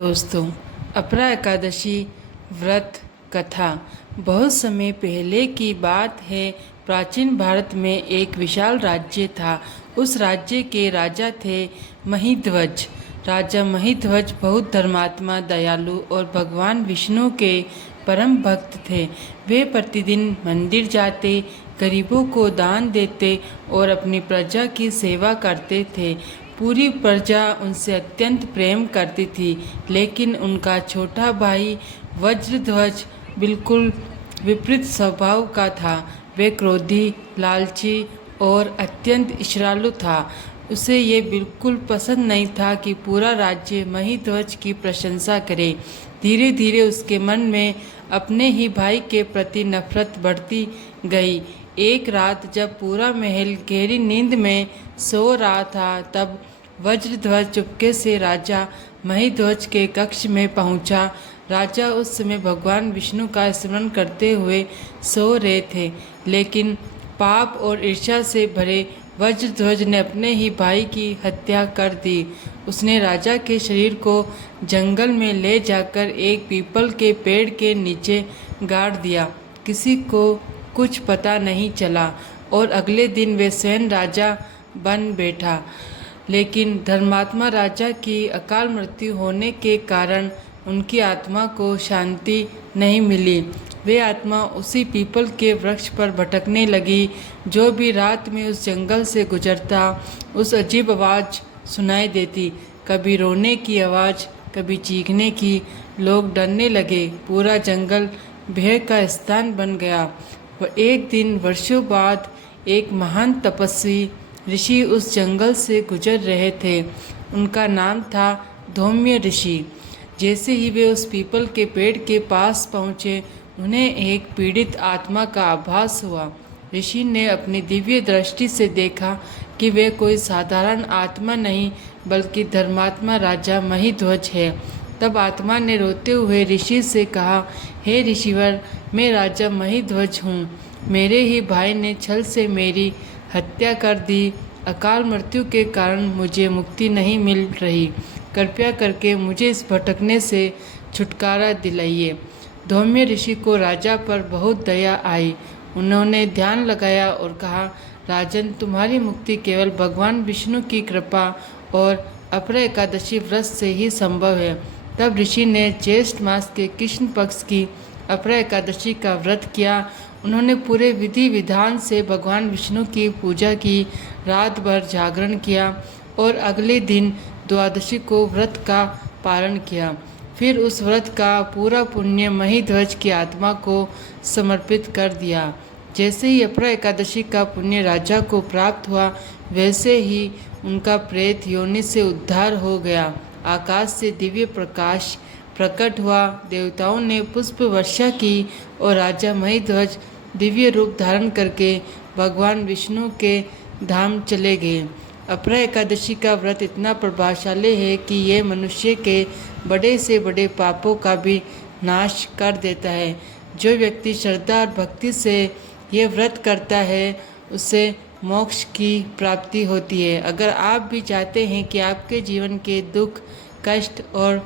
दोस्तों, अपरा एकादशी व्रत कथा बहुत समय पहले की बात है। प्राचीन भारत में एक विशाल राज्य था। उस राज्य के राजा थे महिध्वज। राजा महिध्वज बहुत धर्मात्मा, दयालु और भगवान विष्णु के परम भक्त थे। वे प्रतिदिन मंदिर जाते, गरीबों को दान देते और अपनी प्रजा की सेवा करते थे। पूरी प्रजा उनसे अत्यंत प्रेम करती थी, लेकिन उनका छोटा भाई वज्रध्वज बिल्कुल विपरीत स्वभाव का था। वे क्रोधी, लालची और अत्यंत ईर्ष्यालु था। उसे ये बिल्कुल पसंद नहीं था कि पूरा राज्य महिध्वज की प्रशंसा करे। धीरे धीरे उसके मन में अपने ही भाई के प्रति नफरत बढ़ती गई। एक रात जब पूरा महल गहरी नींद में सो रहा था, तब वज्रध्वज चुपके से राजा महिध्वज के कक्ष में पहुंचा। राजा उस समय भगवान विष्णु का स्मरण करते हुए सो रहे थे, लेकिन पाप और ईर्ष्या से भरे वज्रध्वज ने अपने ही भाई की हत्या कर दी। उसने राजा के शरीर को जंगल में ले जाकर एक पीपल के पेड़ के नीचे गाड़ दिया। किसी को कुछ पता नहीं चला और अगले दिन वे स्वयं राजा बन बैठा। लेकिन धर्मात्मा राजा की अकाल मृत्यु होने के कारण उनकी आत्मा को शांति नहीं मिली। वे आत्मा उसी पीपल के वृक्ष पर भटकने लगी। जो भी रात में उस जंगल से गुजरता, उस अजीब आवाज़ सुनाई देती, कभी रोने की आवाज़, कभी चीखने की। लोग डरने लगे। पूरा जंगल भय का स्थान बन गया। वह एक दिन वर्षों बाद एक महान तपस्वी ऋषि उस जंगल से गुजर रहे थे। उनका नाम था धौम्य ऋषि। जैसे ही वे उस पीपल के पेड़ के पास पहुँचे, उन्हें एक पीड़ित आत्मा का आभास हुआ। ऋषि ने अपनी दिव्य दृष्टि से देखा कि वे कोई साधारण आत्मा नहीं, बल्कि धर्मात्मा राजा महिध्वज है। तब आत्मा ने रोते हुए ऋषि से कहा, हे ऋषिवर, मैं राजा महिध्वज हूँ। मेरे ही भाई ने छल से मेरी हत्या कर दी। अकाल मृत्यु के कारण मुझे मुक्ति नहीं मिल रही। कृपया करके मुझे इस भटकने से छुटकारा दिलाइए। धौम्य ऋषि को राजा पर बहुत दया आई। उन्होंने ध्यान लगाया और कहा, राजन, तुम्हारी मुक्ति केवल भगवान विष्णु की कृपा और अपरा एकादशी व्रत से ही संभव है। तब ऋषि ने ज्येष्ठ मास के कृष्ण पक्ष की अपरा एकादशी का व्रत किया। उन्होंने पूरे विधि विधान से भगवान विष्णु की पूजा की, रात भर जागरण किया और अगले दिन द्वादशी को व्रत का पालन किया। फिर उस व्रत का पूरा पुण्य महिध्वज की आत्मा को समर्पित कर दिया। जैसे ही अपरा एकादशी का पुण्य राजा को प्राप्त हुआ, वैसे ही उनका प्रेत योनि से उद्धार हो गया। आकाश से दिव्य प्रकाश प्रकट हुआ। देवताओं ने पुष्प वर्षा की और राजा महिध्वज दिव्य रूप धारण करके भगवान विष्णु के धाम चले गए। अपरा एकादशी का व्रत इतना प्रभावशाली है कि ये मनुष्य के बड़े से बड़े पापों का भी नाश कर देता है। जो व्यक्ति श्रद्धा और भक्ति से ये व्रत करता है, उसे मोक्ष की प्राप्ति होती है। अगर आप भी चाहते हैं कि आपके जीवन के दुख, कष्ट और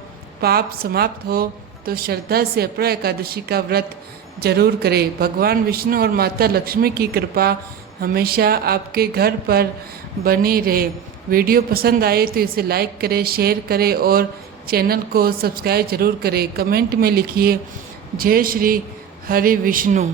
पाप समाप्त हो, तो श्रद्धा से अपरा एकादशी का व्रत जरूर करें। भगवान विष्णु और माता लक्ष्मी की कृपा हमेशा आपके घर पर बनी रहे। वीडियो पसंद आए तो इसे लाइक करें, शेयर करें और चैनल को सब्सक्राइब जरूर करें। कमेंट में लिखिए, जय श्री हरि विष्णु।